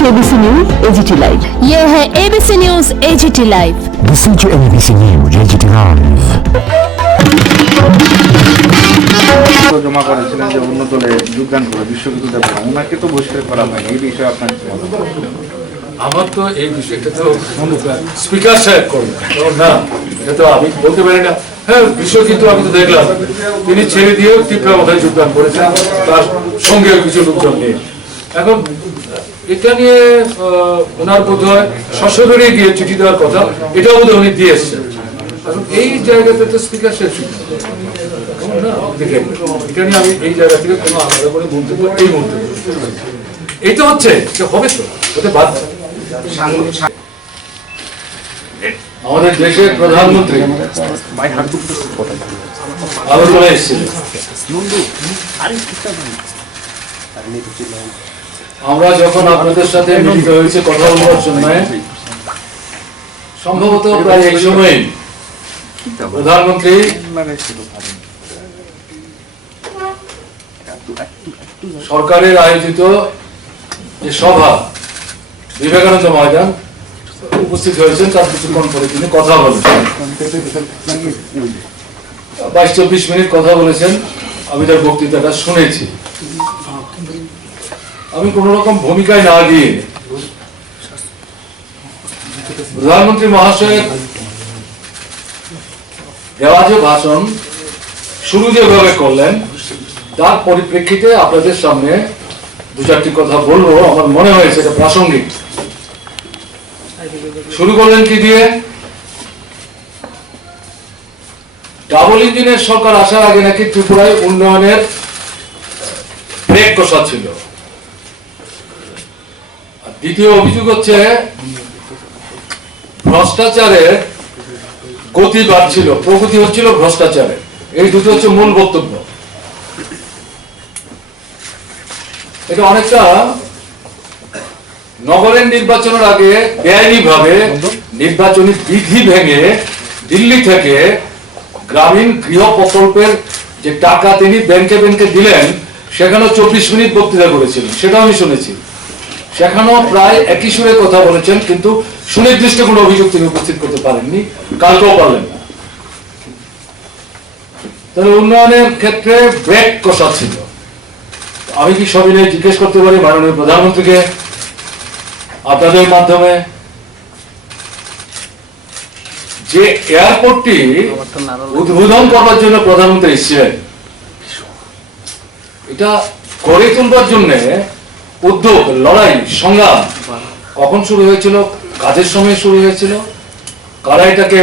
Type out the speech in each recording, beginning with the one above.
to ABC News AGT Live. ये है ABC News AGT Live. Listen to ABC News AGT Live. জমা করেছিলেন যে অন্য দলে যোগদান করে বিশ্ববিদ্যালয় দেবেন, ওনাকে তো বহিষ্কার করা হয়নি। এই বিষয়ে আপনার আমার তো এই বিষয়টা তো স্পিকার সাহেব করবেন না, এটা তো আমি বলতে পারি না। হ্যাঁ, বিষয় কিন্তু আমি তো দেখলাম তিনি ছেড়ে দিয়েও তীব্র মাথায় যোগদান করেছেন তার সঙ্গে কিছু লোকজন নিয়ে। এখন এটা নিয়ে ওনার বোধ হয় সশরীরে গিয়ে চিঠি দেওয়ার কথা, এটাও বোধ হয় উনি দিয়ে এসছেন। এখন এই জায়গাতে তো স্পিকার সাহেব এটা নিয়ে আমি এই জায়গা থেকে কোনো আলাদা করে বলতে পারি এই মুহূর্তে। এই তো হচ্ছে হবে তো হতে বাধ্য। আমাদের দেশের প্রধানমন্ত্রী আলোচনায় এসেছিলেন। আমরা যখন আপনাদের সাথে মিলিত হয়েছে কথা বলবার জন্য, সম্ভবত প্রায় এই সময় প্রধানমন্ত্রী সরকারের আয়োজিত যে সভা বিবেকানন্দ ময়দান উপস্থিত হয়েছেন, তার কিছুক্ষণ পরে তিনি কথা বলেছেন। 22-24 মিনিট কথা বলেছেন। আমি তার বক্তৃতাটা শুনেছি। আমি কোন রকম ভূমিকায় না গিয়ে প্রধানমন্ত্রী মহাশয়ের দেওয়া যে ভাষণ শুরু যেভাবে করলেন, তার পরিপ্রেক্ষিতে আপনাদের সামনে দু চারটি কথা বলবো। আমার মনে হয়েছে এটা প্রাসঙ্গিক। শুরু করলেন কি দিয়ে? ডাবল ইঞ্জিনের সরকার আসার আগে নাকি ত্রিপুরায় উন্নয়নের ব্রেক কষা ছিল। দ্বিতীয় অভিযোগ হচ্ছে ভ্রষ্টাচারের গতি বাড়ছিল, প্রগতি হচ্ছিল ভ্রষ্টাচারে। এই দুটো হচ্ছে মূল বক্তব্য। এটা অনেকটা নগরের নির্বাচনের আগে বেআইনি ভাবে নির্বাচনী বিধি ভেঙে দিল্লি থেকে গ্রামীণ গৃহ প্রকল্পের যে টাকা তিনি ব্যাংকে ব্যাংকে দিলেন, সেখানেও 24 মিনিট বক্তৃতা করেছিলেন, সেটাও আমি শুনেছি। সেখানেও প্রায় একই সুরে কথা বলেছেন, কিন্তু সুনির্দিষ্ট কোনো অভিযোগ তিনি উপস্থিত করতে পারেননি, কালকেও পারলেন না। তবে উন্নয়নের ক্ষেত্রে ব্রেক কষা ছিল। আমি কি সবিনয়ে জিজ্ঞেস করতে পারি মাননীয় প্রধানমন্ত্রীকে আপনাদের মাধ্যমে, যে এয়ারপোর্টটি উদ্বোধন করবার জন্য প্রধানমন্ত্রী এসেছিলেন, এটা গড়ে তুলবার জন্য উদ্যোগ, লড়াই, সংগ্রাম কখন শুরু হয়েছিল, কাজের সময় শুরু হয়েছিল, কারা এটাকে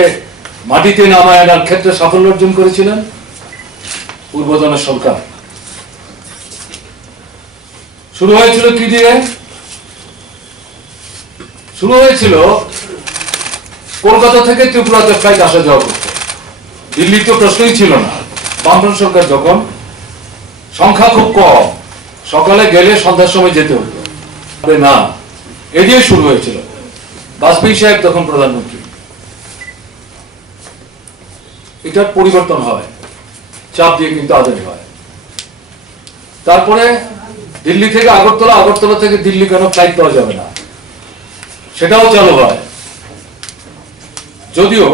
মাটিতে নামায় আনার ক্ষেত্রে সাফল্য অর্জন করেছিলেন? পূর্বতনের সরকার। শুরু হয়েছিল কি দিয়ে? শুরু হয়েছিল কলকাতা থেকে ত্রিপুরাতে ফ্লাইট আসা যাওয়া করতে। দিল্লি তো প্রশ্নই ছিল না। বামফ্রন্ট সরকার যখন, সংখ্যা খুব কম, সকালে গেলে সন্ধ্যার সময় যেতে হতো না, এ দিয়ে শুরু হয়েছিল। বাজপেয়ী সাহেব তখন প্রধানমন্ত্রী। এটার পরিবর্তন হয়, চাপ দিয়ে কিন্তু আদায় হয়। তারপরে দিল্লি থেকে আগরতলা, আগরতলা থেকে দিল্লি কেন ফ্লাইট পাওয়া যাবে না, সেটাও চালু হয়। যদিও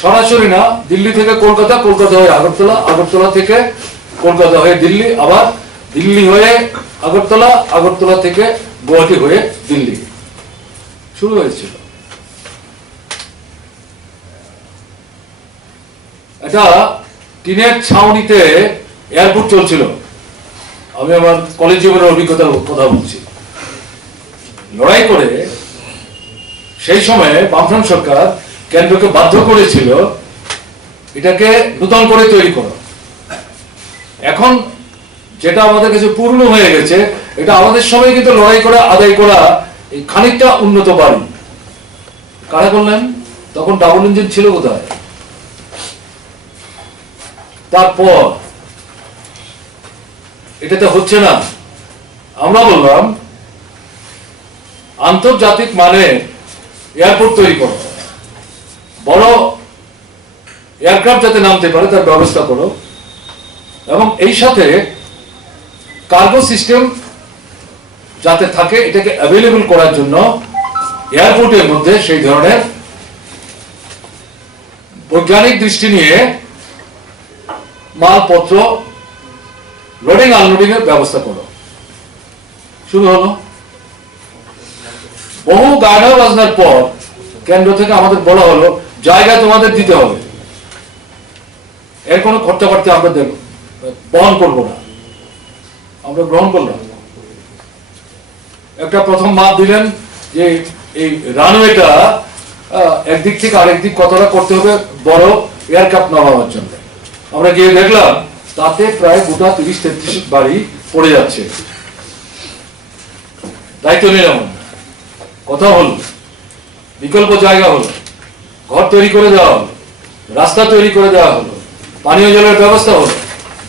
সরাসরি না, দিল্লি থেকে কলকাতা, কলকাতা হয়ে আগরতলা, আগরতলা থেকে কলকাতা হয়ে দিল্লি, আবার দিল্লি হয়ে আগরতলা, আগরতলা থেকে গুয়াহাটি হয়ে দিল্লি শুরু হয়েছিল। এটা টিনের ছাউনিতে এয়ারপোর্ট চলছিল। আমি আমার কলেজ জীবনের অভিজ্ঞতার কথা বলছি। লড়াই করে সেই সময়ে বামফ্রন্ট সরকার কেন্দ্রকে বাধ্য করেছিল এটাকে নতুন করে তৈরি করো। এখন যেটা আমাদের কাছে পূর্ণ হয়ে গেছে, এটা আমাদের সময় কিন্তু লড়াই করে আদায় করা এই খানিকটা উন্নত বাড়ি। কারা করলেন? তখন ডাবল ইঞ্জিন ছিল কোথায়? তারপর এটাতে হচ্ছে না। আমরা বললাম আন্তর্জাতিক মানে এয়ারপোর্ট তৈরি করো, বড় এয়ারক্রাফট যাতে নামতে পারে তার ব্যবস্থা করো, এবং এই সাথে কার্গো সিস্টেম যাতে থাকে, এটাকে অ্যাভেলেবল করার জন্য এয়ারপোর্টের মধ্যে সেই ধরনের বৈজ্ঞানিক দৃষ্টি নিয়ে মালপত্র লোডিং আনলোডিং এর ব্যবস্থা করো। শুরু হলো। বহু গায়না বাজনার পর কেন্দ্র থেকে আমাদের বলা হলো জায়গা তোমাদের দিতে হবে, এর কোনো খরচাপাতি আমরা দেব বহন করবো না। আমরা গ্রহণ করলাম। একটা প্রথম মাপ দিলেন যে এই রানওয়েটা একদিক থেকে আরেক দিক কতটা করতে হবে বড় এয়ারক্রাফট নামাবার জন্য। আমরা গিয়ে দেখলাম তাতে প্রায় গোটা 30-33 বাড়ি পড়ে যাচ্ছে। দায়িত্ব নিলাম, কথা হলো, বিকল্প জায়গা হলো, ঘর তৈরি করে দেওয়া হলো, রাস্তা তৈরি করে দেওয়া হলো, পানীয় জলের ব্যবস্থা হলো,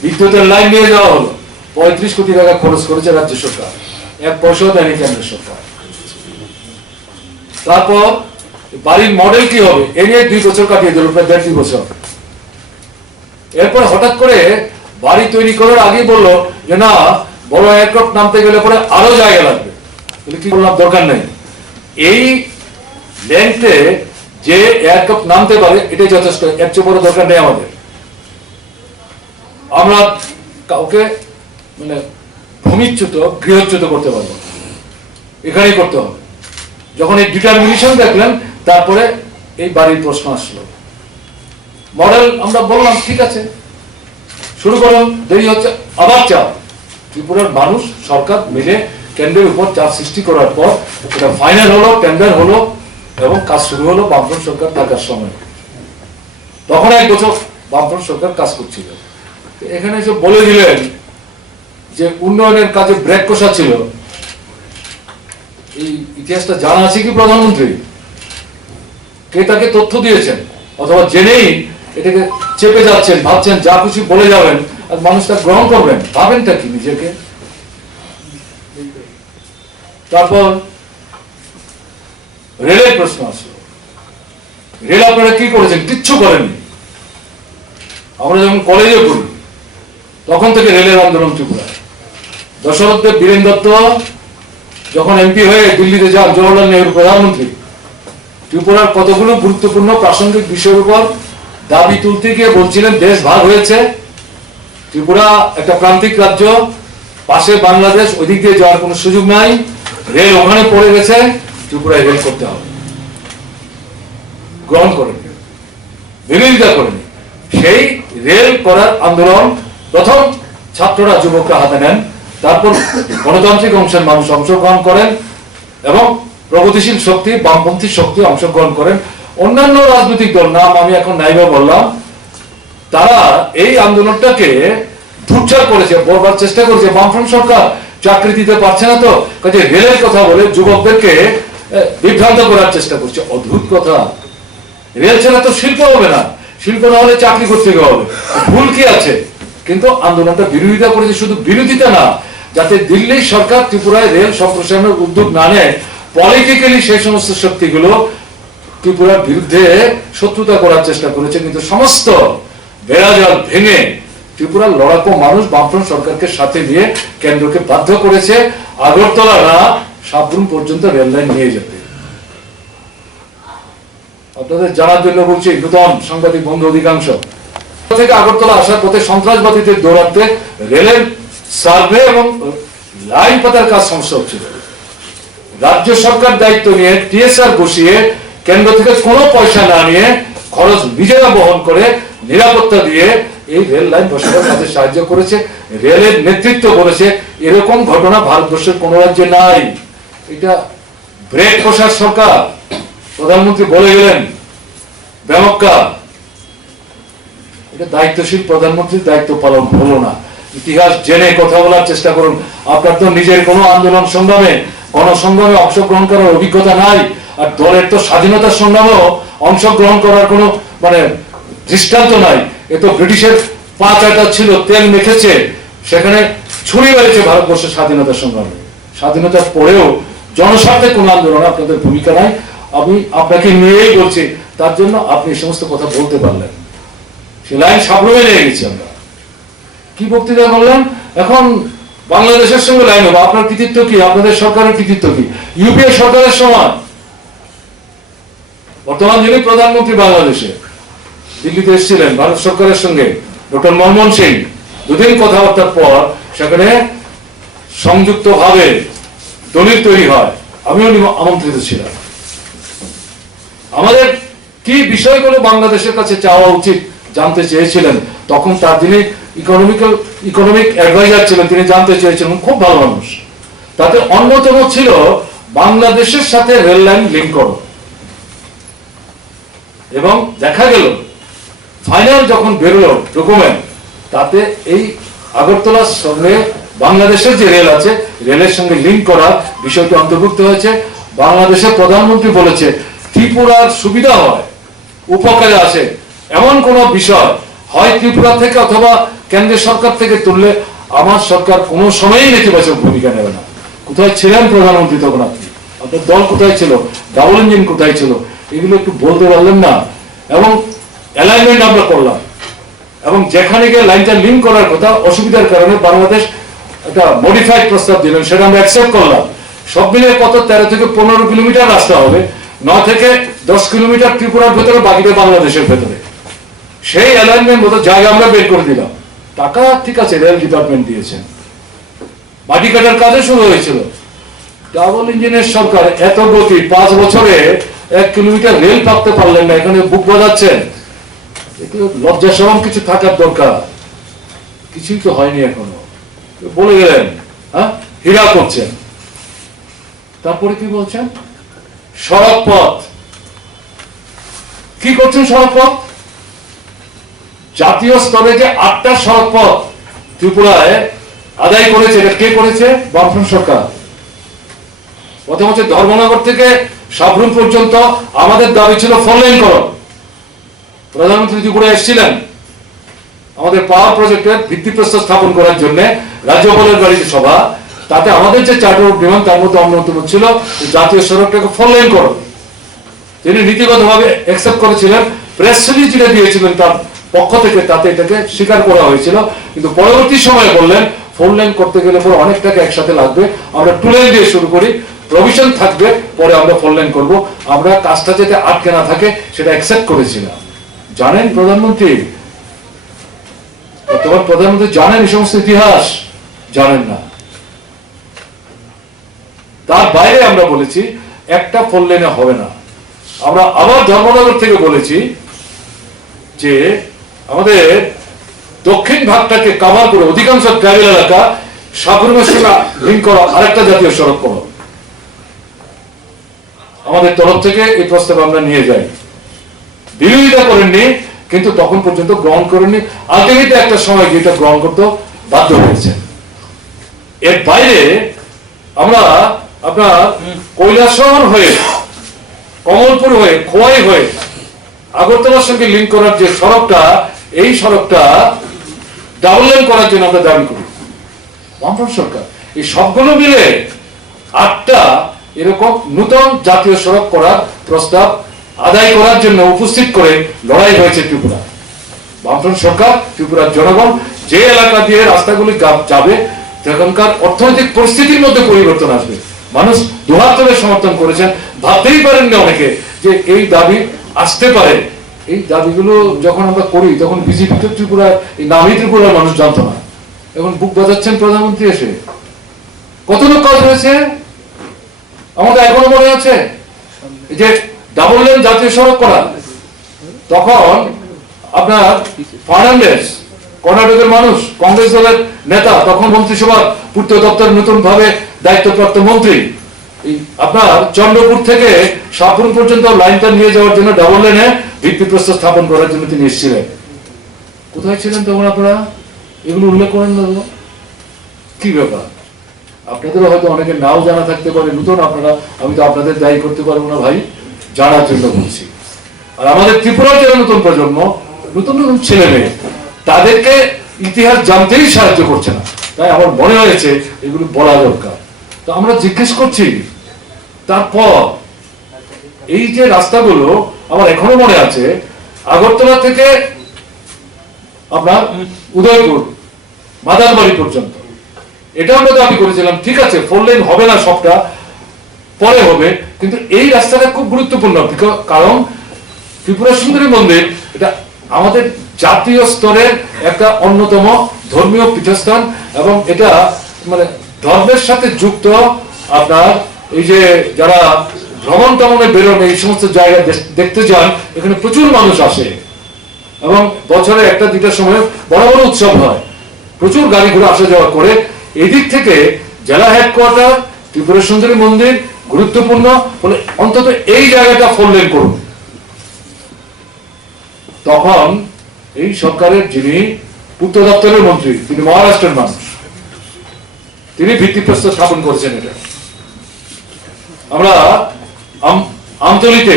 বিদ্যুতের লাইন নিয়ে যাওয়া হলো। 35 কোটি টাকা খরচ করেছে রাজ্য সরকার, 1 পয়সাও দেয়নি কেন্দ্র সরকার। তারপর বাড়ির মডেল কি হবে এ নিয়ে 2 বছর কাটিয়ে দিল, প্রায় 1.5 বছর। এরপর হঠাৎ করে বাড়ি তৈরি করার আগে বললো যে না, বড় এয়ারক্রাফট নামতে গেলে পরে আরো জায়গা লাগবে। কি বললাম, দরকার নেই, এই লেন্থে যে এয়ারক্রাফট নামতে পারে এটাই যথেষ্ট, এর চেয়ে বড় দরকার নেই আমাদের। আমরা কাউকে মানে ভূমিচ্যুত গৃহচ্যুত করতে পারবো, এখানেই করতে হবে। যখন এই ডিটারমিনেশন দেখলেন তারপরে এই বাড়ির প্রশ্ন আসলো। মডেল আমরা বললাম ঠিক আছে, শুরু করলাম, দেরি হচ্ছে, আবার চাপ। ত্রিপুরার মানুষ সরকার মিলে কেন্দ্রের উপর চাপ সৃষ্টি করার পর এটা ফাইনাল হলো, টেন্ডার হলো এবং কাজ শুরু হলো বামফ্রন্ট সরকার থাকার সময়। তখন 1 বছর বামফ্রন্ট সরকার কাজ করছিল। এখানে এসে বলে দিলেন যে উন্নয়নের কাজে ব্রেক কষা ছিল। এই ইতিহাসটা জানা আছে কি প্রধানমন্ত্রী? কে তাকে তথ্য দিয়েছেন? অথবা জেনেই এটাকে চেপে যাচ্ছেন, ভাবছেন যা খুশি বলে যাবেন আর মানুষটা গ্রহণ করবেন, ভাবেনটা কি নিজেকে? তারপর রেলের প্রশ্ন আসলো। রেল আপনারা কি করেছেন? কিচ্ছু করেননি। আমরা যখন কলেজে পড়ি তখন থেকে রেলের আন্দোলন ত্রিপুরা। দশরথ দেব বীরেন দত্ত যখন এমপি হয়ে দিল্লিতে যান, জওহরলাল নেহরু প্রধানমন্ত্রী, ত্রিপুরার কতগুলো গুরুত্বপূর্ণ প্রাসঙ্গিক বিষয়ের উপর দাবি তুলতে গিয়ে বলছিলেন দেশ ভাগ হয়েছে, ত্রিপুরা একটা প্রান্তিক রাজ্য, পাশে বাংলাদেশ, ওই দিক দিয়ে যাওয়ার কোনো সুযোগ নাই, রেল ওখানে পড়ে গেছে, ত্রিপুরায় রেল করতে হবে। গ্রহণ করেন, বিরোধিতা করেন। সেই রেল করার আন্দোলন প্রথম ছাত্ররা, যুবকরা হাতে নেন, তারপর গণতান্ত্রিক অংশের মানুষ অংশগ্রহণ করেন এবং প্রগতিশীল শক্তি, বামপন্থী শক্তি অংশগ্রহণ করেন। অন্যান্য রাজনৈতিক দল, নাম আমি এখন নাইবা বললাম, তারা এই আন্দোলনটাকে ধূর্ছাড় করেছে, বলবার চেষ্টা করেছে বামফ্রন্ট সরকার চাকরি দিতে পারছে না, তো কাজে রেলের কথা বলে যুবকদেরকে বিভ্রান্ত করার চেষ্টা করছে। অদ্ভুত কথা, রেল ছাড়া তো শিল্প হবে না, শিল্প না হলে চাকরি করতে হবে, ভুল কি আছে? কিন্তু আন্দোলনটা বিরোধিতা করেছে, শুধু বিরোধিতা না, যাতে দিল্লি সরকার ত্রিপুরায় রেল সম্প্রসারণের উদ্যোগ না নেয়, পলিটিক্যালি সেই সমস্ত শক্তিগুলো ত্রিপুরার বিরুদ্ধে শত্রুতা করার চেষ্টা করেছে। কিন্তু সমস্ত বেড়াজাল ভেঙে ত্রিপুরার লড়াকু মানুষ বামফ্রন্ট সরকারকে সাথে নিয়ে কেন্দ্রকে বাধ্য করেছে আগরতলা না সাবরুম পর্যন্ত রেল লাইন নিয়ে যেতে। আপনাদের জানার জন্য বলছি, নূতন সাংবাদিক বন্ধু অধিকাংশ থেকে আগরতলা আসার পথে সন্ত্রাসবাদীদের দৌড়াতে রেলের সার্ভে এবং লাইন পাতার কাজ সমস্যা হচ্ছিল। রাজ্য সরকার দায়িত্ব নিয়ে টিএসআর বসিয়ে কেন্দ্র থেকে কোনো পয়সা না নিয়ে খরচ নিজেরা বহন করে নিরাপত্তা দিয়ে এই রেল লাইন বসানোর কাজে সাহায্য করেছে। রেলের নেতৃত্ব করেছে। এরকম ঘটনা ভারতবর্ষের কোন রাজ্যে নাই। এটা ব্রেক কষার সরকার। প্রধানমন্ত্রী বলে গেলেন ব্যামক্কা, এটা দায়িত্বশীল প্রধানমন্ত্রীর দায়িত্ব পালন হলো না। ইতিহাস জেনে কথা বলার চেষ্টা করুন। আপনার তো নিজের কোনো আন্দোলন সংগ্রামে, গণসংগ্রামে অংশগ্রহণ করার অভিজ্ঞতা নাই, আর দলের তো স্বাধীনতার সংগ্রামেও অংশগ্রহণ করার কোনো দৃষ্টান্ত নাই। এ তো ব্রিটিশের পা চাটা ছিল, তেল মেখেছে, সেখানে ছুরি মেরেছে ভারতবর্ষের স্বাধীনতা সংগ্রামে। স্বাধীনতার পরেও জনস্বার্থে কোনো আন্দোলন আপনাদের ভূমিকা নাই। আমি আপনাকে নিয়েই বলছি, তার জন্য আপনি এই সমস্ত কথা বলতে পারলেন। সে লাইন সাবরুমে নিয়ে গেছি আমরা। কি বক্তৃতা করলাম? এখন বাংলাদেশের সঙ্গে লাইন হবে। আপনার কৃতিত্ব কি? আপনাদের সরকারের কৃতিত্ব কি? ইউপিএ সরকারের সময় বর্তমান যিনি প্রধানমন্ত্রী বাংলাদেশে দিল্লিতে এসেছিলেন ভারত সরকারের সঙ্গে, ডক্টর মনমোহন সিং, দুদিন কথাবার্তার পর সেখানে সংযুক্ত ভাবে দলিল তৈরি হয়। আমিও আমন্ত্রিত ছিলাম। আমাদের কি বিষয়গুলো বাংলাদেশের কাছে চাওয়া উচিত জানতে চেয়েছিলেন। তখন তার যিনি ইকোনমিক অ্যাডভাইজার ছিলেন তিনি জানতে চেয়েছিলেন, খুব ভালো মানুষ। তাতে অন্যতম ছিল বাংলাদেশের সাথে রেল লাইন লিঙ্ক করো। এবং দেখা গেল ফাইনাল যখন বেরোলো ডকুমেন্ট, তাতে এই আগরতলার সঙ্গে বাংলাদেশের যে রেল আছে রেলের সঙ্গে লিঙ্ক করার বিষয়টি অন্তর্ভুক্ত হয়েছে। বাংলাদেশের প্রধানমন্ত্রী বলেছে ত্রিপুরার সুবিধা হয়, উপকারে আসে এমন কোন বিষয় হয় ত্রিপুরা থেকে অথবা কেন্দ্রীয় সরকার থেকে তুললে আমার সরকার কোনো সময়ই নেতিবাচক ভূমিকা নেবে না। কোথায় ছিলেন প্রধানমন্ত্রী তখন? আপনি, আপনার দল কোথায় ছিল? ডাবল ইঞ্জিন কোথায় ছিল? এগুলো একটু বলতে পারলেন না। এবং অ্যালাইনমেন্ট আমরা করলাম, এবং যেখানে গিয়ে লাইনটা লিঙ্ক করার কথা অসুবিধার কারণে বাংলাদেশ একটা মডিফাইড প্রস্তাব দিলেন, সেটা আমরা অ্যাকসেপ্ট করলাম। সব মিলিয়ে কত 13 থেকে 15 কিলোমিটার রাস্তা হবে, 9 থেকে 10 কিলোমিটার ত্রিপুরার ভেতরে, বাকিটা বাংলাদেশের ভেতরে। সেই অ্যালাইনমেন্ট মতো জায়গা আমরা বের করে দিলাম। টাকা ঠিক আছে রেল ডিপার্টমেন্ট দিয়েছেন, মাটি কাটার কাজও শুরু হয়েছিল। ডাবল ইঞ্জিনের সরকার এত গতি, 5 বছরে 1 কিলোমিটার রেল পাকতে পারলেন না, এখানে বুক বাজাচ্ছেন। লজ্জা শরম কিছু থাকার দরকার, কিছুই তো হয়নি এখনো। বলে গেলেন হ্যাঁ হীরা করছেন, তারপরে কি বলছেন? সড়ক পথ কি করছেন? সড়ক পথ জাতীয় স্তরে যে 8টা সড়ক পথ ত্রিপুরায় আদায় করেছে, এটা কে করেছে? বামফ্রন্ট সরকার। প্রথম হচ্ছে ধর্মনগর থেকে সাবরুম পর্যন্ত আমাদের দাবি ছিল 4 লেন করো। প্রধানমন্ত্রী ত্রিপুরা এসেছিলেন আমাদের পাওয়ার প্রজেক্টের ভিত্তিপ্রস্তর স্থাপন করার জন্য, রাজ্যপালের বাড়িতে সভা, তাতে আমাদের যে চার্টার অফ ডিমান্ড তার মধ্যে অন্যতম ছিল জাতীয় সড়কটাকে 4 লেন করো। তিনি নীতিগতভাবে অ্যাকসেপ্ট করেছিলেন। প্রেস রিলিজ যেটা দিয়েছিলেন তার পক্ষ থেকে, তাতে এটাকে স্বীকার করা হয়েছিল। কিন্তু পরবর্তী সময়ে বললেন 4 লেন করতে গেলে পরে অনেক টাকা একসাথে লাগবে, আমরা 2 লেন দিয়ে শুরু করি, প্রভিশন থাকবে, পরে আমরা 4 লেন করব। আমরা কাজটা যাতে আটকে না থাকে সেটা অ্যাকসেপ্ট করেছিলাম। জানেন প্রধানমন্ত্রী, বর্তমান প্রধানমন্ত্রী জানেন এই সমস্ত ইতিহাস? জানেন না। তার বাইরে আমরা বলেছি একটা 4 লেনে হবে না। আমরা আবার ধর্মনগর থেকে বলেছি যে আমাদের দক্ষিণ ভাগটাকে কভার করে অধিকাংশ ট্রাইবেল এলাকা সাবরুমের সঙ্গে লিঙ্ক করা আরেকটা জাতীয় সড়ক করো। আমাদের তরফ থেকে এই প্রস্তাব আমরা নিয়ে যাই। বিরোধিতা করেননি, কিন্তু তখন পর্যন্ত গ্রহণ করেননি। আলটিমেটলি একটা সময় গিয়ে এটা গ্রহণ করতে বাধ্য হয়েছে। এর বাইরে আমরা আপনার কৈলাসহর হয়ে, কমলপুর হয়ে, খোয়াই হয়ে আগরতলার সঙ্গে লিঙ্ক করার যে সড়কটা, এই সড়কটা ডাবল লেন করার জন্য আমরা দাবি করি। বামফ্রন্ট সরকার এই সবগুলো মিলে 8টা এরকম নতুন জাতীয় সড়ক করার প্রস্তাব আদায় করার জন্য উপস্থিত করে লড়াই হয়েছে ত্রিপুরা। বামফ্রন্ট সরকার, ত্রিপুরার জনগণ যে এলাকা দিয়ে রাস্তাগুলি যাবে, সেখানকার অর্থনৈতিক পরিস্থিতির মধ্যে পরিবর্তন আসবে। মানুষ দুহাত তুলে সমর্থন করেছেন। ভাবতেই পারেন না অনেকে যে এই দাবি আসতে পারে। এই দাবিগুলো যখন আমরা করি তখন বিজেপি ত্রিপুরা, এই নামই ত্রিপুরার মানুষ জানতো না। এখন বুক বাজাচ্ছেন প্রধানমন্ত্রী এসে। কত লোক কাজ হয়েছে আমাদের এখনো মনে আছে, যে ডাবল লেন জাতীয় সড়ক করা। তখন আপনার ফার্নান্ডেস, কর্ণাটকের মানুষ, কংগ্রেস দলের নেতা, তখন মন্ত্রিসভার পূর্ত দপ্তর নতুন ভাবে দায়িত্বপ্রাপ্ত মন্ত্রী, আপনার চন্দ্রপুর থেকে সাবরুম পর্যন্ত লাইনটা নিয়ে যাওয়ার জন্য ডাবল লেনে ভিত্তিপ্রস্তর স্থাপন করার জন্য তিনি এসেছিলেন। কোথায় ছিলেন তখন আপনারা? এগুলো উল্লেখ করেন না। কি ব্যাপার? আপনাদেরও হয়তো অনেকে নাও জানা থাকতে পারে, নতুন আপনারা, আমি তো আপনাদের দায়ী করতে পারবো না ভাই, জানার জন্য বলছি। আর আমাদের ত্রিপুরার যারা নতুন প্রজন্ম, নতুন নতুন ছেলে মেয়ে, তাদেরকে ইতিহাস জানতেই সাহায্য করছে না। তাই আমার মনে হয়েছে এগুলো বলা দরকার। তো আমরা জিজ্ঞেস করছি, তারপর এই যে রাস্তাগুলো আমার এখনো মনে আছে, আগরতলা থেকে আপনার উদয়পুর, মাদারবাড়ি পর্যন্ত এটা আমরা দাবি করেছিলাম, ঠিক আছে 4 লেন হবে না, সবটা পরে হবে, কিন্তু এই রাস্তাটা খুব গুরুত্বপূর্ণ, কারণ ত্রিপুরা সুন্দরী মন্দির এটা আমাদের জাতীয় স্তরের একটা অন্যতম ধর্মীয় পীঠস্থান, এবং এটা মানে ধর্মের সাথে যুক্ত। আপনার এই যে যারা ভ্রমণ টমনে বেরোন, এই সমস্ত জায়গা দেখতে যান, এখানে প্রচুর মানুষ আসে, এবং বছরে একটা দুটার সময় বড় বড় উৎসব হয়, প্রচুর গাড়ি ঘোড়া আসা যাওয়া করে। এদিক থেকে জেলা হেডকোয়ার্টার ত্রিপুরা সুন্দরী মন্দির গুরুত্বপূর্ণ বলে অন্তত এই জায়গাটা 4 লেন করুন। তখন এই সরকারের যিনি পূর্ত দপ্তরের মন্ত্রী, তিনি মহারাষ্ট্রের মানুষ, তিনি ভিত্তিপ্রস্তর স্থাপন করেছেন। এটা আমরা আমতলিতে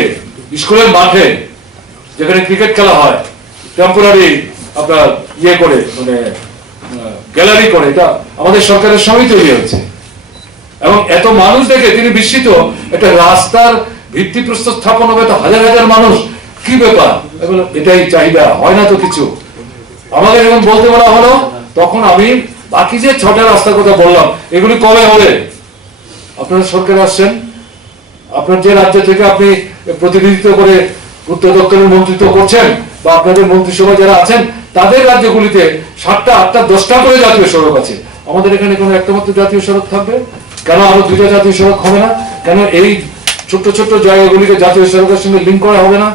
স্কুলের মাঠে যেখানে ক্রিকেট খেলা হয়, টেম্পোরারি আপনার ইয়ে করে মানে গ্যালারি করে, এটা আমাদের সরকারের সময় তৈরি হয়েছে, এবং এত মানুষ দেখে তিনি বিস্মিত। একটা রাস্তার ভিত্তিপ্রস্তর স্থাপন হবে তো হাজার হাজার মানুষ, কি ব্যাপার, এটাই চাহিদা, হয় না তো কিছু। আমাদের যখন বলতে বলা হলো, তখন আমি বাকি যে 6টা রাস্তার কথা বললাম, এগুলি কবে হবে? আপনারা সরকারে আসছেন, আপনার যে রাজ্য থেকে আপনি প্রতিনিধিত্ব করে উত্তর দপ্তরের মন্ত্রিত্ব করছেন, বা আপনাদের মন্ত্রিসভা যারা আছেন, তাদের রাজ্যগুলিতে 7টা 8টা 10টা করে জাতীয় সড়ক আছে। আমাদের এখানে কোনো একটা মাত্র জাতীয় সড়ক থাকবে কেন? আরো 2টা জাতীয় সড়ক হবে না কেন? এই ছোট্ট ছোট্ট জায়গাগুলিকে জাতীয় সড়কের সঙ্গে লিঙ্ক করা হবে না?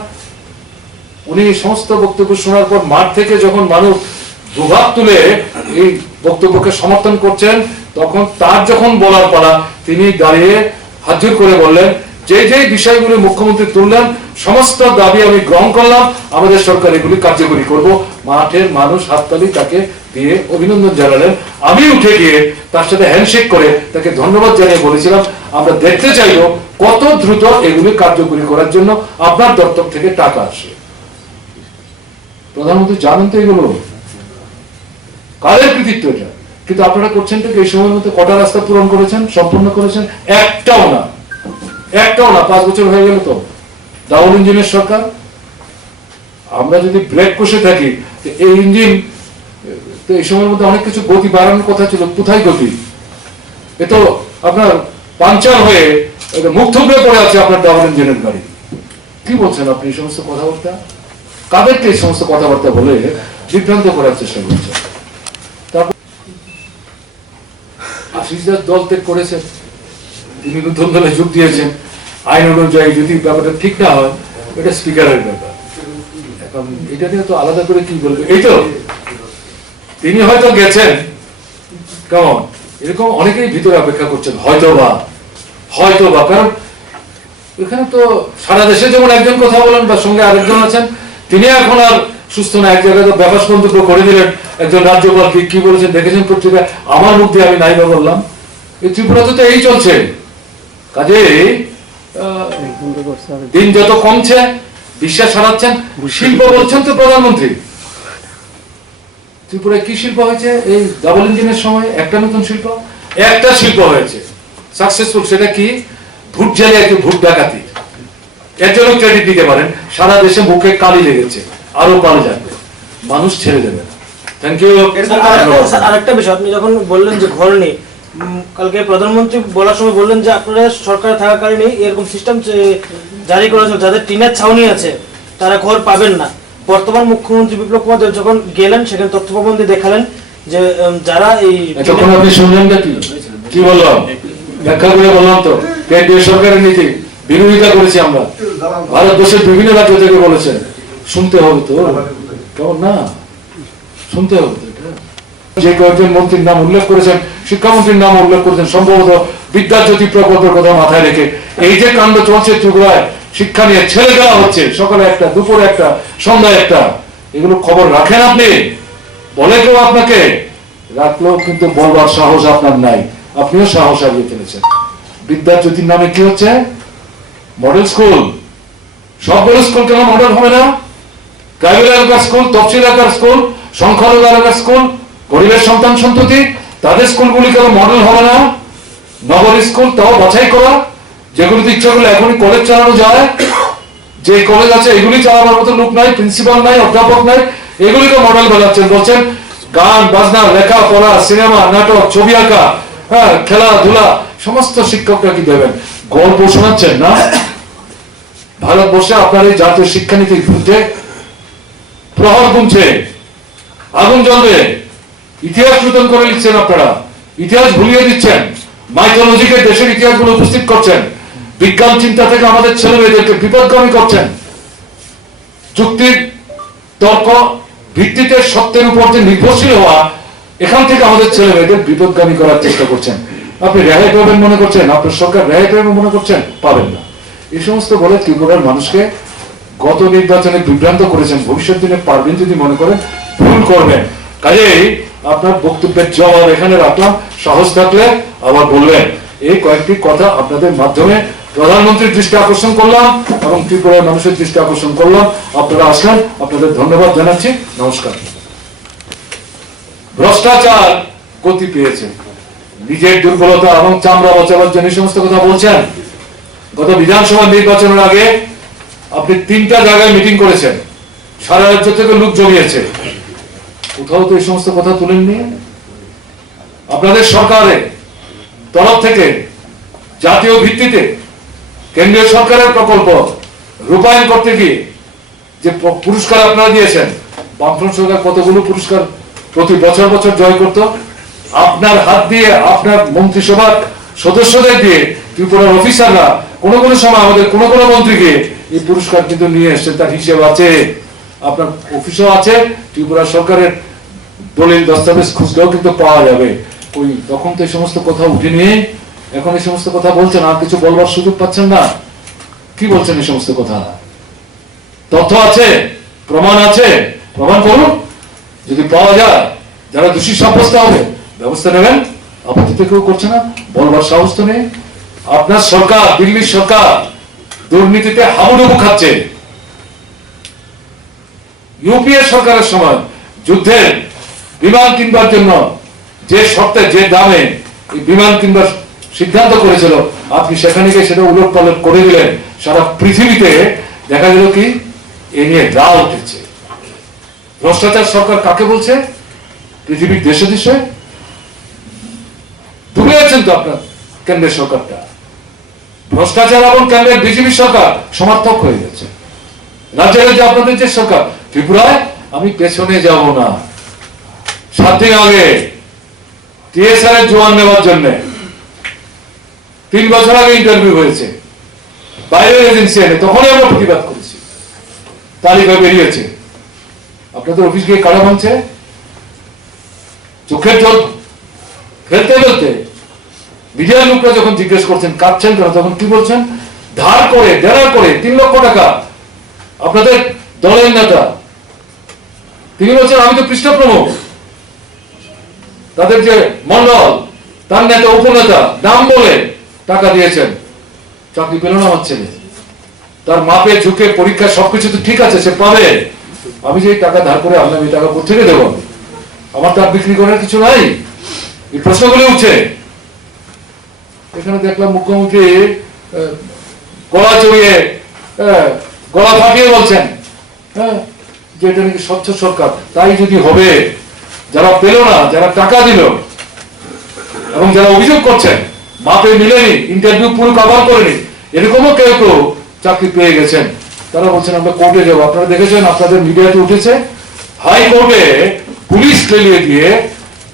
উনি সমস্ত বক্তব্য শোনার পর মাঠ থেকে যখন মানুষ দুভাগ তুলে এই বক্তব্যকে সমর্থন করছেন, তখন তার যখন বলার পালা, তিনি দাঁড়িয়ে হাতজোড় করে বললেন, যে যে বিষয়গুলি মুখ্যমন্ত্রী তুললেন সমস্ত দাবি আমি গ্রহণ করলাম, আমাদের সরকার এগুলি কার্যকরী করব। মাঠের মানুষ হাততালি তাকে দিয়ে অভিনন্দন জানালেন। আমি উঠে গিয়ে তার সাথে হ্যান্ডশেক করে তাকে ধন্যবাদ জানিয়ে বলেছিলাম, আমরা দেখতে চাইব কত দ্রুত এগুলি কার্যকরী করার জন্য আপনার দপ্তর থেকে টাকা আসে। প্রধানমন্ত্রী জানেন তো এগুলো কাদের কৃতিত্ব এটা, কিন্তু আপনারা করছেন ঠিক এই সময়ের মধ্যে কটা রাস্তা পূরণ করেছেন, সম্পূর্ণ করেছেন? একটাও না, একটাও না। 5 বছর হয়ে গেল তো ডাবল ইঞ্জিনের সরকার। আমরা যদি ব্রেক কষে থাকি, এই ইঞ্জিন তো এই সময়ের মধ্যে অনেক কিছু গতি বাড়ানোর কথা ছিল, কোথায় গতি? এ তো আপনার পাঞ্চার হয়ে মুখ থুবড়ে পড়ে আছে আপনার ডাবল ইঞ্জিনের গাড়ি। কি বলছেন আপনি এই সমস্ত কথাবার্তা? কাদেরকে এই সমস্ত কথাবার্তা বলে বিভ্রান্ত করার চেষ্টা করছেন? তারপর আশিস দাস দল ত্যাগ করেছেন, তিনি নতুন দলে যোগ দিয়েছেন। আইন অনুযায়ী যদি ব্যাপারটা ঠিক না হয়, এটা স্পিকারের ব্যাপার। এখন এটা নিয়ে তো আলাদা করে কি বলবে? এই তো তিনি হয়তো গেছেন, কেমন এরকম অনেকেই ভিতরে অপেক্ষা করছেন, হয়তো বা, কারণ এখানে তো সারা দেশে যেমন একজন কথা বলেন বা সঙ্গে আরেকজন আছেন, তিনি এখন আর সুস্থ না। এক জায়গায় তো ব্যাপার মন্তব্য করে দিলেন একজন রাজ্যপাল, কি বলেছেন দেখেছেন পত্রিকায়, আমার মুখ দিয়ে আমি নাই বা বললাম। এই ত্রিপুরাতে তো এই চলছে। কাজে দিন যত কমছে, বিশ্বাস হারাচ্ছেন। শিল্প বলছেন তো প্রধানমন্ত্রী, ত্রিপুরায় কি শিল্প হয়েছে এই ডাবল ইঞ্জিনের সময়? একটা নতুন শিল্প, একটা শিল্প হয়েছে সাকসেসফুল। সেটা কি? ভোট জ্বালিয়ে ভোট ডাকাতি। এর জন্য ক্রেডিট দিতে পারেন। সারা দেশে মুখে কালি লেগেছে, আরো পাল যাবে, মানুষ ছেড়ে দেবে। Thank you. আরেকটা বিষয়, আপনি যখন বললেন যে ঘর নেই, কালকে প্রধানমন্ত্রী বলার সময় বললেন যে আপনারা সরকার থাকাকালীন এরকম সিস্টেম জারি করেছে, যাদের টিনের ছাউনি আছে তারা ঘর পাবেন না। বর্তমান মুখ্যমন্ত্রী বিপ্লব কুমার দেব যখন গেলেন, সেখানে তথ্য প্রবন্ধে দেখালেন যে যারা এই আপনি শুনলেন কি বললাম, ব্যাখ্যা করে বললাম তো, কেন্দ্রীয় সরকারের নীতি বিরোধিতা করেছি আমরা। ভারতবর্ষের বিভিন্ন রাজ্য থেকে বলেছেন, শুনতে হবে তো, কেমন না শুনতে হবে তো। এটা যে কয়েকজন মন্ত্রীর নাম উল্লেখ করেছেন, শিক্ষামন্ত্রীর নাম উল্লেখ করেছেন, সম্ভবত বিদ্যাজ্যোতি প্রকল্পের কথা মাথায় রেখে এই যে কাণ্ড চলছে ত্রিপুরায়, শিক্ষা নিয়ে ছেড়ে দেওয়া হচ্ছে, সকালে একটা, দুপুরে একটা, সন্ধ্যায় একটা, এগুলো খবর রাখেন আপনি? বলে কেউ আপনাকে? রাখলেও কিন্তু বলবার সাহস আপনার নাই, আপনিও সাহস হারিয়ে ফেলেছেন। বিদ্যাজ্যোতির নামে কি হচ্ছে? Model school. সবগুলো স্কুল কেন মডেল হবে না? ট্রাইবেল এলাকার স্কুল, তফসিল এলাকার স্কুল, সংখ্যালঘু এলাকার স্কুল, গরিবের সন্তান সন্ততি, তাদের স্কুলগুলি কেন মডেল হবে না? নগর স্কুল, তাও বাছাই করা, যেগুলিতে ইচ্ছা করলে এখনই কলেজ চালানো যায়। যে কলেজ আছে এগুলি চালানোর মতো লোক নাই, প্রিন্সিপাল নাই, অধ্যাপক নাই, এগুলিকে মডেল বানাচ্ছেন। বলছেন গান বাজনা, লেখাপড়া, সিনেমা, নাটক, ছবি আঁকা, হ্যাঁ, খেলাধুলা, সমস্ত শিক্ষকরা কি দেবেন? গল্প শোনাচ্ছেন না? ভারতবর্ষে আপনার এই জাতীয় শিক্ষানীতির বিরুদ্ধে প্রহর গুনছে, আগুন জ্বলবে, ইতিহাস নূতন করে লিখছেন আপনারা, ইতিহাস ভুলিয়ে দিচ্ছেন, মাইথোলজিকে দেশের ইতিহাসগুলো উপস্থিত করছেন, বিজ্ঞান চিন্তা থেকে আমাদের ছেলে মেয়েদেরকে বিপদগামী করছেন, যুক্তির তর্ক ভিত্তিতে সত্যের উপর যে নির্ভরশীল হওয়া, এখান থেকে আমাদের ছেলে মেয়েদের বিপদগামী করার চেষ্টা করছেন। আপনি রেহাই পাবেন মনে করছেন? আপনার সরকার রেহাই পাবে মনে করছেন? পাবেন না। এই সমস্ত বলে ত্রিপুরার মানুষকে গত নির্বাচনে বিভ্রান্ত করেছেন। ভবিষ্যৎ দিনে পারবেন যদি মনে করেন, ভুল করবেন। কাজেই আপনার বক্তব্যের জবাব এখানে রাখলাম, সাহস থাকলে আবার বলবেন। এই কয়েকটি কথা আপনাদের মাধ্যমে প্রধানমন্ত্রীর দৃষ্টি আকর্ষণ করলাম এবং ত্রিপুরার মানুষের দৃষ্টি আকর্ষণ করলাম। আপনারা আসলেন, আপনাদের ধন্যবাদ জানাচ্ছি। নমস্কার। ভ্রষ্টাচার গতি পেয়েছে, নিজের দুর্বলতা এবং চামড়া বাঁচাবার জন্য এই সমস্ত কথা বলছেন। গত বিধানসভা নির্বাচনের আগে আপনি 3টা জায়গায় মিটিং করেছেন, সারা রাজ্য থেকে লোক জমিয়েছে, কোথাও তো এই সমস্ত কথা তুলেননি। আপনাদের সরকারের তরফ থেকে জাতীয় ভিত্তিতে কেন্দ্রীয় সরকারের প্রকল্প রূপায়ণ করতে গিয়ে যে পুরস্কার আপনারা দিয়েছেন, বামফ্রন্ট সরকার কতগুলো পুরস্কার প্রতি বছর বছর জয় করত, আপনার হাত দিয়ে, আপনার মন্ত্রিসভার সদস্যদের দিয়ে ত্রিপুরার অফিসাররা কোনো কোনো সময় আমাদের কোনো কোনো মন্ত্রীকে এই পুরস্কার কিন্তু নিয়ে এসছে। তার হিসেব আছে, আপনার অফিসও আছে, ত্রিপুরা সরকারের দলিল দস্তাবেজ খুঁজলেও কিন্তু পাওয়া যাবে। ওই তখন তো এই সমস্ত কথা উঠেনি, এখন এই সমস্ত কথা বলছেন, আর কিছু বলবার সুযোগ পাচ্ছেন না। কি বলছেন এই সমস্ত কথা? তথ্য আছে, প্রমাণ আছে, প্রমাণ করুন। যদি পাওয়া যায়, যারা দোষী সাব্যস্ত হবে ব্যবস্থা নেবেন। আপত্তি তো কেউ করছে না, বলবার সাহস তো নেই। আপনার সরকার, দিল্লির সরকার দুর্নীতিতে হাবুডুবু খাচ্ছে। ইউপিএ সরকারের সময় যুদ্ধের বিমান কিনবার জন্য যে শর্তে, যে দামে এই বিমান কিনবার সিদ্ধান্ত করেছিল, আপনি সেখানে গিয়ে সেটা উলট পালট করে দিলেন। সারা পৃথিবীতে দেখা গেল কি এ নিয়ে রাও উঠেছে। ভ্রষ্টাচার সরকার কাকে বলছে? পৃথিবীর দেশে দেশে ডুবে আছেন তো আপনার কেন্দ্রের সরকারটা। ভ্রষ্টাচার এবং কেন্দ্রের বিজেপি সরকার সমর্থক হয়ে গেছে। রাজ্যের যে আপনাদের যে সরকার, ত্রিপুরায় আমি পেছনে যাব না। 7 দিন আগে টিএসআর এর জোয়ান নেওয়ার জন্য 3 বছর আগে ইন্টারভিউ হয়েছে বাইরের এজেন্সি এনে, তখনই আমরা প্রতিবাদ করেছি, তালিকা বেরিয়েছে। আপনাদের অফিস গিয়ে কারা ভাঙছে? চোখের জল ফেলতে ফেলতে মিডিয়ার লোকরা যখন জিজ্ঞেস করছেন কাঁদছেন কেন, তখন কি বলছেন? ধার করে, দেনা করে 3 লক্ষ টাকা আপনাদের দলের নেতা, তিনি বলছেন আমি তো পৃষ্ঠা প্রমুখ, তাদের যে মন্ডল, তার নেতা, উপনেতা নাম বলে টাকা দিয়েছেন। চাকরি পেল না আমার ছেলে। তার মাপে ঝুঁকে পরীক্ষা সবকিছু তো ঠিক আছে, সে পাবে। আমি যে টাকা ধার করে আনলাম, এই টাকা কোথেকে দেবো? আমার তার বিক্রি করার কিছু নাই। এই প্রশ্নগুলো উঠছে। এখানে দেখলাম মুখ্যমন্ত্রী গলা চড়িয়ে, গলা ফাটিয়ে বলছেন যে এটা নাকি স্বচ্ছ সরকার। তাই যদি হবে, যারা পেল না, যারা টাকা দিল এবং যারা অভিযোগ করছেন মাপে মিলেনি, ইন্টারভিউ পুরো কভার করেনি, এরকমও কেউ কেউ চাকরি পেয়ে গেছেন, তারা বলছেন আমরা কোর্টে যাবো। আপনারা দেখেছেন, আপনাদের মিডিয়াতে উঠেছে, হাইকোর্টে পুলিশ লেলিয়ে দিয়ে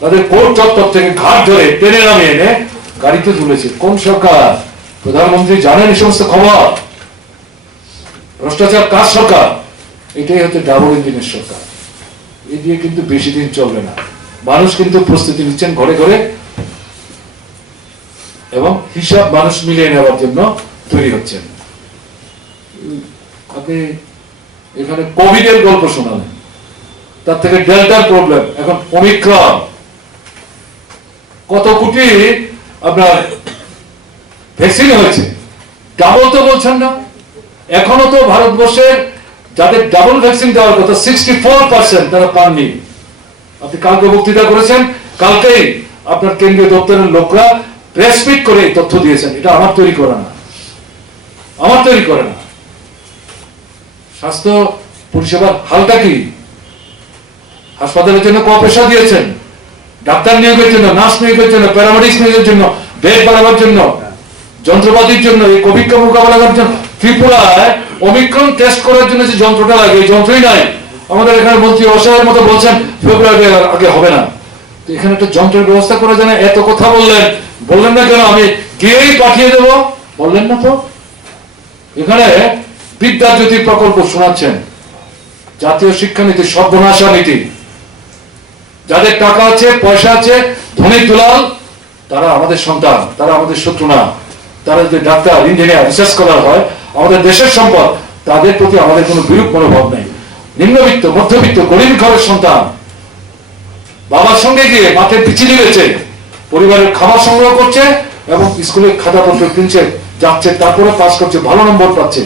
তাদের কোর্ট চত্বর থেকে ঘাট ধরে টেনে নামিয়ে এনে গাড়িতে তুলেছে। কোন সরকার? প্রধানমন্ত্রী জানেন এই সমস্ত খবর? ভ্রষ্টাচার কার সরকার? এটাই হচ্ছে ডাবল ইঞ্জিনের সরকার। এই দিয়ে কিন্তু বেশি দিন চলবে না। মানুষ কিন্তু প্রস্তুতি নিচ্ছেন ঘরে ঘরে, এবং হিসাব মানুষ মিলিয়ে নেওয়ার জন্য তৈরি হচ্ছেন। আপনি এখানে কোভিড এর গল্প শোনালেন, তার থেকে ডেল্টার প্রবলেম, এখন ওমিক্রন, কত কোটি আপনার ভ্যাকসিন হয়েছে, ডাবল তো বলছেন না। এখনো তো ভারতবর্ষের যাদের ডাবল ভ্যাকসিন দেওয়ার কথা 64% তারা পাননি। আপনি কালকে বক্তৃতা করেছেন, কালকেই আপনার কেন্দ্রীয় দপ্তরের লোকরা প্রেস মিট করে এই তথ্য দিয়েছেন। এটা আমার তৈরি করা না, আমার তৈরি করে না। স্বাস্থ্য পরিষেবার হালটা কি? হাসপাতালের জন্য ক পয়সা দিয়েছেন? ডাক্তার নিয়োগের জন্য, নার্স নিয়োগের জন্য, প্যারামেডিক্স নিয়োগের জন্য, বেড বাড়াবার জন্য, যন্ত্রপাতির জন্য, এই কোভিডকে মোকাবেলা করার জন্য। ত্রিপুরায় ওমিক্রন টেস্ট করার জন্য যে যন্ত্রটা লাগে, এই যন্ত্রই নাই। আমাদের এখানে মন্ত্রী অসহায়ের মতো বলছেন ফেব্রুয়ারি আগে হবে না। তো এখানে একটা যন্ত্রের ব্যবস্থা করা যায় না? এত কথা বললেন না কেন? আমি গিয়েই পাঠিয়ে দেবো বললেন না তো? এখানে বিদ্যাজ্যোতি প্রকল্প শোনাচ্ছেন, জাতীয় শিক্ষানীতি, সর্বনাশা নীতি। যাদের টাকা আছে, পয়সা আছে, ধনী দুলাল, তারা আমাদের সন্তান, তারা আমাদের শত্রু না। তারা যদি ডাক্তার, ইঞ্জিনিয়ার, রিসার্চ স্কলার হয়, আমাদের দেশের সম্পদ, তাদের প্রতি আমাদের কোনো বিরূপ মনোভাব নেই। নিম্নবিত্ত, মধ্যবিত্ত, গরিব ঘরের সন্তান বাবার সঙ্গে গিয়ে মাঠে বিচিলি বেচে পরিবারের খাবার সংগ্রহ করছে এবং স্কুলে খাতাপত্র কিনছে, যাচ্ছে, তারপরে পাস করছে, ভালো নম্বর পাচ্ছে।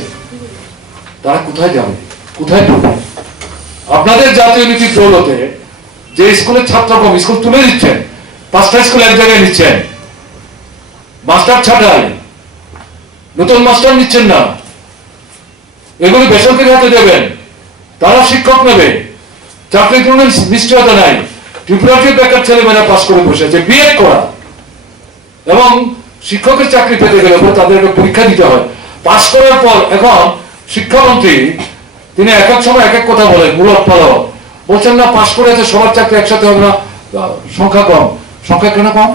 তারা কোথায় যাবে, কোথায় পড়বে? আপনাদের জাতীয় নীতির দৌলতে যে স্কুলের ছাত্র কম, স্কুল তুলে দিচ্ছেন, 5টা স্কুল এক জায়গায় নিচ্ছেন, মাস্টার ছাটাই, নতুন মাস্টার নিচ্ছেন না, এগুলি বেসরকারি হাতে দেবেন, তারা শিক্ষক নেবে, চাকরি কোনো নিশ্চয়তা নাই। ত্রিপুরাকে বেকার ছেলেমেয়েরা পাস করে বসে আছে, বিএড করা, এবং শিক্ষকের চাকরি পেতে গেলে তাদের একটা পরীক্ষা দিতে হয়। পাস করার পর এখন শিক্ষামন্ত্রী তিনি এক এক সময় এক এক কথা বলেন, মূলত পালক বলছেন না, পাস করে আছে সবার চাকরি একসাথে হবে না, সংখ্যা কম। সংখ্যা কেন কম?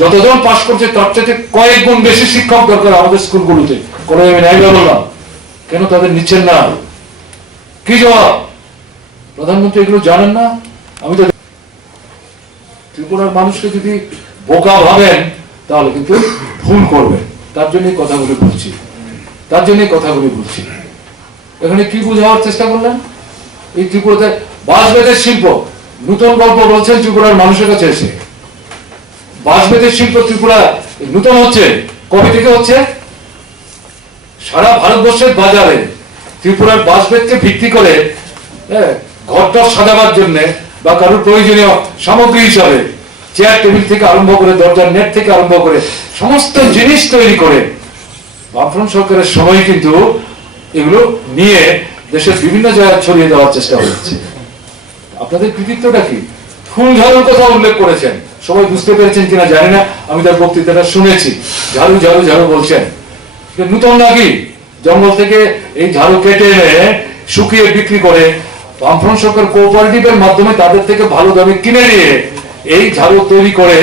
যতজন পাস করছে তার চাইতে কয়েক গুণ বেশি শিক্ষক দরকার আমাদের স্কুলগুলোতে। কোনো আমি নাই বললাম, কেন তাদের নিচ্ছেন না? কি জবাব? প্রধানমন্ত্রী এগুলো জানেন না? আমি তো ত্রিপুরার মানুষকে যদি বোকা ভাবেন তাহলে কিন্তু ভুল করবেন। তার জন্যই কথাগুলি বলছি, তার জন্যই কথাগুলি বলছি। এখানে কি বোঝাবার চেষ্টা করলেন? এই ত্রিপুরাতে বাঁশবেতের শিল্প, নতুন গল্প বলছেন ত্রিপুরার মানুষের কাছে এসে। বাঁশবেতের শিল্প ত্রিপুরা নতুন হচ্ছে, কবে থেকে হচ্ছে? সারা ভারতবর্ষের বাজারে ত্রিপুরার বাঁশবেতকে ভিত্তি করে ঘরটা সাজাবার জন্য বা কারোর প্রয়োজনীয় সামগ্রী হিসাবে চেয়ার টেবিল থেকে আরম্ভ করে, দরজার নেট থেকে আরম্ভ করে সমস্ত জিনিস তৈরি করে বামফ্রন্ট সরকারের সময় কিন্তু এগুলো নিয়ে দেশের বিভিন্ন জায়গায় ছড়িয়ে দেওয়ার চেষ্টা হচ্ছে। আপনাদের কৃতিত্বটা কি? ফুল ঝাড়ুর কথা উল্লেখ করেছেন, সবাই বুঝতে পেরেছেন কিনা জানি না, আমি তার বক্তৃতাটা শুনেছি। ঝাড়ু ঝাড়ু ঝাড়ু বলছেন, নতুন নাকি? জঙ্গল থেকে এই ঝাড়ু কেটে এনে শুকিয়ে বিক্রি করে বামফ্রন্ট সরকার কোঅপারেটিভের মাধ্যমে তাদের থেকে ভালো দামে কিনে নিয়ে এই ঝাড়ু তৈরি করে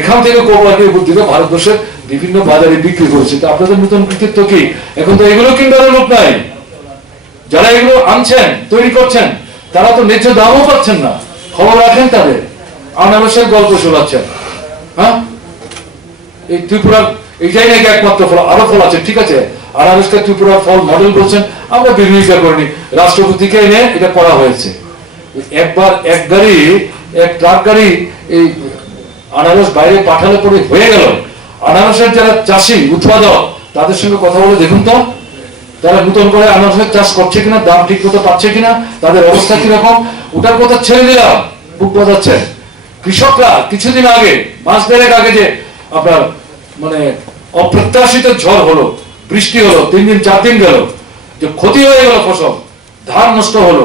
এখান থেকে কোঅপারেটিভ বুদ্ধিতে ভারতবর্ষের বিভিন্ন বাজারে বিক্রি করেছে। তো আপনাদের নতুন কৃতিত্ব কি? এখন তো এগুলো কিনবার লোক নাই। যারা এগুলো আনছেন, তৈরি করছেন, তারা তো ন্যায্য দামও পাচ্ছেন না। খবর রাখেন তাদের। আনারসের গল্প শোনাচ্ছেন। হ্যাঁ, এই ত্রিপুরার এইটাই নাকি একমাত্র ফল, আরো ফল আছে, ঠিক আছে। আনারসকে ত্রিপুরার ফল মডেল বলছেন, আমরা বিরোধিতা করিনি, রাষ্ট্রপতিকে এনে এটা করা হয়েছে। একবার এক গাড়ি, এক ট্রাক গাড়ি এই আনারস বাইরে পাঠালে পরে হয়ে গেল। আনারসের যারা চাষি, উৎপাদক, তাদের সঙ্গে কথা বলে দেখুন তো, তারা নতুন করে আনারসের চাষ করছে কিনা, দাম ঠিক মতো পাচ্ছে কিনা, তাদের অবস্থা কিরকম, ওটার কথা ছেড়ে দিলাম। বুক বাজাচ্ছে কৃষকরা। কিছুদিন আগে, মাস দেড়েক আগে যে আপনার মানে অপ্রত্যাশিত ঝড় হলো, বৃষ্টি হলো, 3 দিন 4 দিন গেল, যে ক্ষতি হয়ে গেল, ফসল ধান নষ্ট হলো,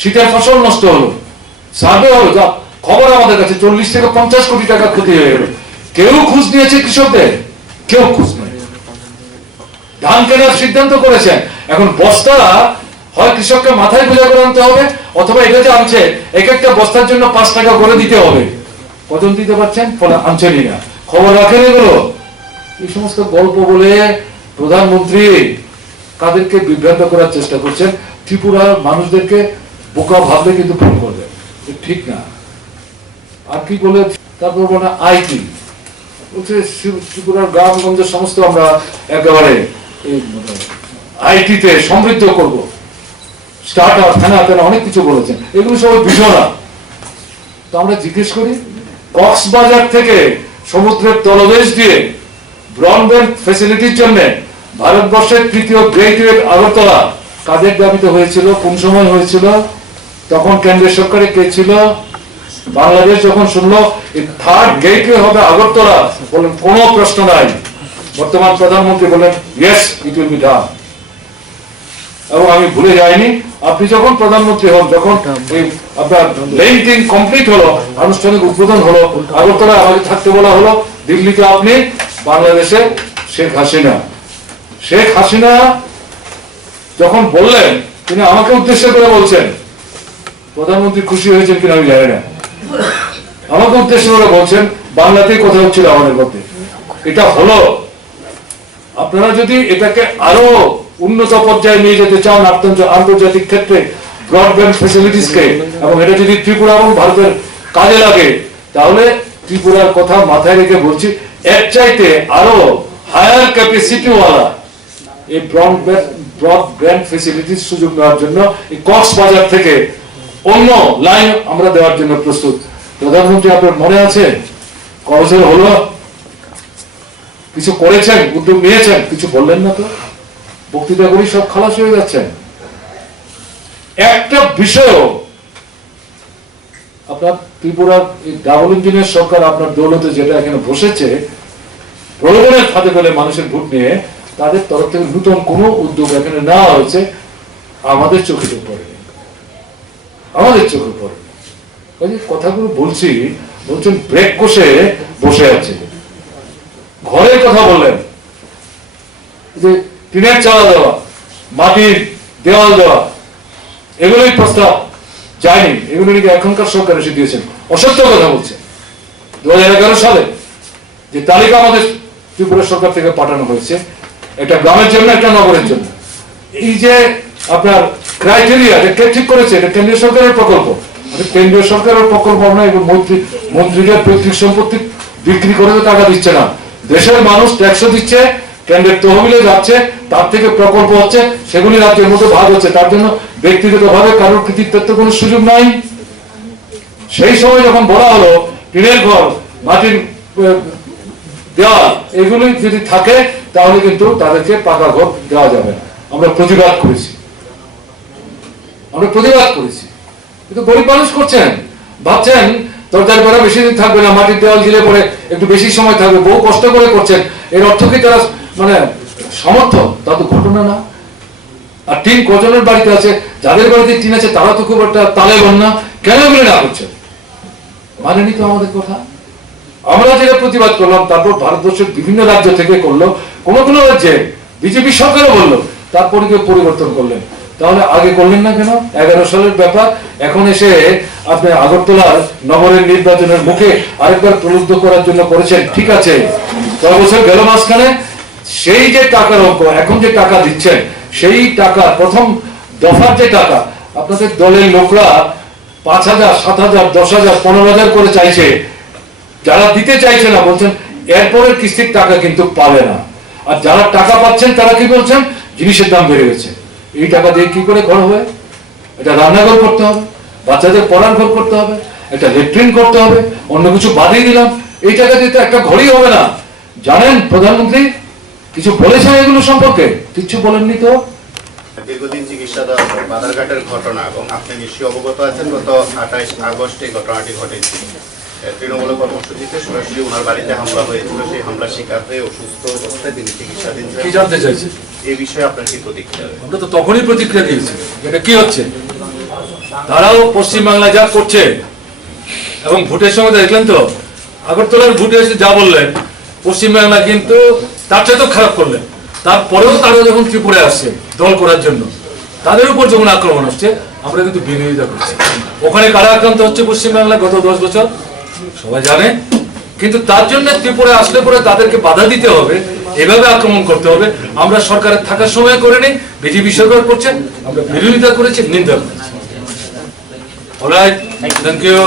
শীতের ফসল নষ্ট হলো, সার্ভে হলো, যা খবর আমাদের কাছে 40 থেকে 50 কোটি টাকা ক্ষতি হয়ে গেল। কেউ খোঁজ নিয়েছে কৃষকদের? কেউ খোঁজ নেই। ধান কেনার সিদ্ধান্ত করেছেন, এখন বস্তা হয় কৃষককে মাথায় বোঝা করে আনতে হবে, অথবা এটা যে আনছে এক একটা বস্তার জন্য 5 টাকা করে দিতে হবে। কজন দিতে পারছেন? ফলে আনছেনই না। খবর রাখেন এগুলো। এই সমস্ত গল্প বলে প্রধানমন্ত্রী কাদেরকে বিভ্রান্ত করার চেষ্টা করছেন? ত্রিপুরার মানুষদেরকে বোকা ভাবলে কিন্তু ভুল করবে, ঠিক না। আর কি বলে তারপর বলে আইটি বলছে ত্রিপুরার গ্রামগঞ্জের সমস্ত আমরা একেবারে আইটিতে সমৃদ্ধ করব, স্টার্ট আপ, ফেনা অনেক কিছু বলেছেন। এগুলো সবাই বিজনা। তো আমরা জিজ্ঞেস করি, কক্সবাজার থেকে সমুদ্রের তলদেশ দিয়ে ব্রডব্যান্ড ফ্যাসিলিটির জন্য ভারতবর্ষের 3য় গ্রেটওয়ে আগরতলা কাদের দাবিতে হয়েছিল? কোন সময় হয়েছিল? তখন কেন্দ্রীয় সরকারে কে ছিল? বাংলাদেশ যখন শুনলো এই 3rd গেটওয়ে হবে আগরতলা, বললেন কোনো প্রশ্ন নাই। বর্তমান প্রধানমন্ত্রী বললেন yes, it will be done. এবং আমি ভুলে যাইনি, আপনি যখন প্রধানমন্ত্রী হন, যখন এই আপনার লেন্টিং কমপ্লিট হলো, আনুষ্ঠানিক উদ্বোধন হলো, আগরতলা আমাকে থাকতে বলা হলো, দিল্লিতে আপনি বাংলাদেশে শেখ হাসিনা যখন বললেন, তিনি আমাকে উদ্দেশ্য করে বলছেন, প্রধানমন্ত্রী খুশি হয়েছেন কিনা আমি জানি না, আমাকে উদ্দেশ্য করে বলছেন বাংলাতেই কথা হচ্ছিল আমাদের মধ্যে। এটা হলো, আপনারা যদি এটাকে আরো উন্নত পর্যায়ে নিয়ে যেতে চান আন্তর্জাতিক ক্ষেত্রে ব্রডব্যান্ড ফ্যাসিলিটিসকে, এবং এটা যদি ত্রিপুরা এবং ভারতের কাজে লাগে, তাহলে ত্রিপুরার কথা মাথায় রেখে বলছি, এর চাইতে আরো হায়ার ক্যাপাসিটিওয়ালা এই ব্রডব্যান্ড ফ্যাসিলিটিস সুযোগ নেওয়ার জন্য এই কক্সবাজার থেকে অন্য লাইন আমরা দেওয়ার জন্য প্রস্তুত। প্রধানমন্ত্রী, আপনার মনে আছে কবছর হলো কিছু করেছেন, উদ্যোগ নিয়েছেন, কিছু বললেন না তো, বক্তৃতা করি সব খালাস হয়ে যাচ্ছেন। একটা বিষয় আপনার ত্রিপুরার এই ডাবল ইঞ্জিনের সরকার আপনার দৌলতে যেটা এখানে বসেছে, প্রলোভনের ফাঁদে ফেলে মানুষের ভোট নিয়ে, তাদের তরফ থেকে নতুন কোনো উদ্যোগ এখানে নেওয়া হয়েছে আমাদের চোখে পড়ে, আমাদের চোখে পড়ে। কথাগুলো বলছেন ব্রেক কষে বসে আছে। ঘরের কথা বললেন, যে টিনের চালা দেওয়া, মাটির দেওয়াল দেওয়া, এগুলোই প্রস্তাব যায়নি, এগুলো নাকি এখনকার সরকার এসে দিয়েছেন। অসত্য কথা বলছে। 2011 সালে যে তালিকা আমাদের ত্রিপুরা সরকার থেকে পাঠানো হয়েছে, একটা গ্রামের জন্য, একটা নগরের জন্য, এই যে আপনার ক্রাইটেরিয়া কে ঠিক করেছে, এটা কেন্দ্রীয় সরকারের প্রকল্প। কেন্দ্রীয় সরকারের প্রকল্প না, এবং মন্ত্রীদের পৈতৃক সম্পত্তি বিক্রি করে টাকা দিচ্ছে না, দেশের মানুষ ট্যাক্স দিচ্ছে, কেন্দ্রের তহবিলে যাচ্ছে, তার থেকে প্রকল্প হচ্ছে, সেগুলি রাজ্যের মধ্যে ভাগ হচ্ছে। তার জন্য ব্যক্তিগতভাবে কারোর কৃতিত্বের কোনো সুযোগ নাই। সেই সময় যখন বলা হলো টিনের ঘর, মাটির দেওয়াল, এগুলি যদি থাকে তাহলে কিন্তু তাদেরকে পাকা ঘর দেওয়া যাবে না। আমরা প্রতিবাদ করেছি, কিন্তু গরিব মানুষ করছেন, ভাবছেন দরজার বেড়া বেশি দিন থাকবে না, মাটির দেওয়াল গিলে পরে একটু বেশি সময় থাকবে, বহু কষ্ট করে করছেন। এর অর্থ কি তারা মানে সমর্থ? তা তো ঘটনা না। আর টিন কজনের বাড়িতে আছে, যাদের বাড়িতে টিন আছে তারা তো খুব একটা তালে না, কেন এগুলো না করছেন? মানেনি তো আমাদের কথা। আমরা যেটা প্রতিবাদ করলাম, তারপর ভারতবর্ষের বিভিন্ন রাজ্য থেকে করলো, কোন রাজ্যে বিজেপি সরকারও বললো, তারপরে কেউ পরিবর্তন করলেন। তাহলে আগে করলেন না কেন? 11 সালের ব্যাপার এখন এসে আপনি আগরতলার নগরের নির্বাচনের মুখে আরেকবার প্রলুব্ধ করার জন্য করেছেন। ঠিক আছে, 6 বছর গেল মাঝখানে, সেই যে টাকার অঙ্ক, এখন যে টাকা দিচ্ছেন, সেই টাকা প্রথম দফার যে টাকা আপনাদের দলের লোকরা 5,000, 7,000, 10,000, 15,000 করে চাইছে, যারা দিতে চাইছে না বলছেন এরপরের কিস্তির টাকা কিন্তু পাবে না। আর যারা টাকা পাচ্ছেন তারা কি বলছেন, জিনিসের দাম বেড়ে গেছে, এই টাকা দিয়ে কি করে ঘর হবে? এটা রান্নাঘর করতে হবে, বাচ্চাদের পড়ার ঘর করতে হবে, একটা ল্যাট্রিন করতে হবে, অন্য কিছু বাদই দিলাম, এই টাকা দিয়ে তো একটা ঘরই হবে না। জানেন প্রধানমন্ত্রী কিছু বলেছেন এগুলো সম্পর্কে? কিছু বলেননি তো। দীর্ঘদিন চিকিৎসা দেওয়া বাধারঘাটের ঘটনা, এবং আপনি নিশ্চয়ই অবগত আছেন, গত 28 আগস্ট এই ঘটনাটি ঘটেছে। তৃণমূল কর্মসূচিতে সরাসরি ওনার বাড়িতে হামলা হয়েছিল, সেই হামলার শিকার হয়ে অসুস্থ অবস্থায় তিনি চিকিৎসাধীন। কি জানতে চাইছে এই বিষয়ে আপনার কি প্রতিক্রিয়া? আমরা তো তখনই প্রতিক্রিয়া দিয়েছি, এটা কি হচ্ছে। তারাও পশ্চিমবাংলায় যা করছে, এবং ভোটের সময় দেখলেন তো আগরতলার ভোটে এসে যা বললেন, পশ্চিমবাংলা কিন্তু তার চেয়ে তো খারাপ করলেন। তারপরেও তারা যখন ত্রিপুরায় আসছে দল করার জন্য, তাদের উপর যখন আক্রমণ হচ্ছে, আমরা কিন্তু বিরোধিতা করছি। ওখানে কারা আক্রান্ত হচ্ছে পশ্চিমবাংলা গত 10 বছর সবাই জানে, কিন্তু তার জন্য ত্রিপুরায় আসলে পরে তাদেরকে বাধা দিতে হবে, এভাবে আক্রমণ করতে হবে। আমরা সরকারের থাকার সময় করিনি, বিজেপি সরকার করছে, আমরা বিরোধিতা করেছি, নিন্দা করেছি। Alright, thank you.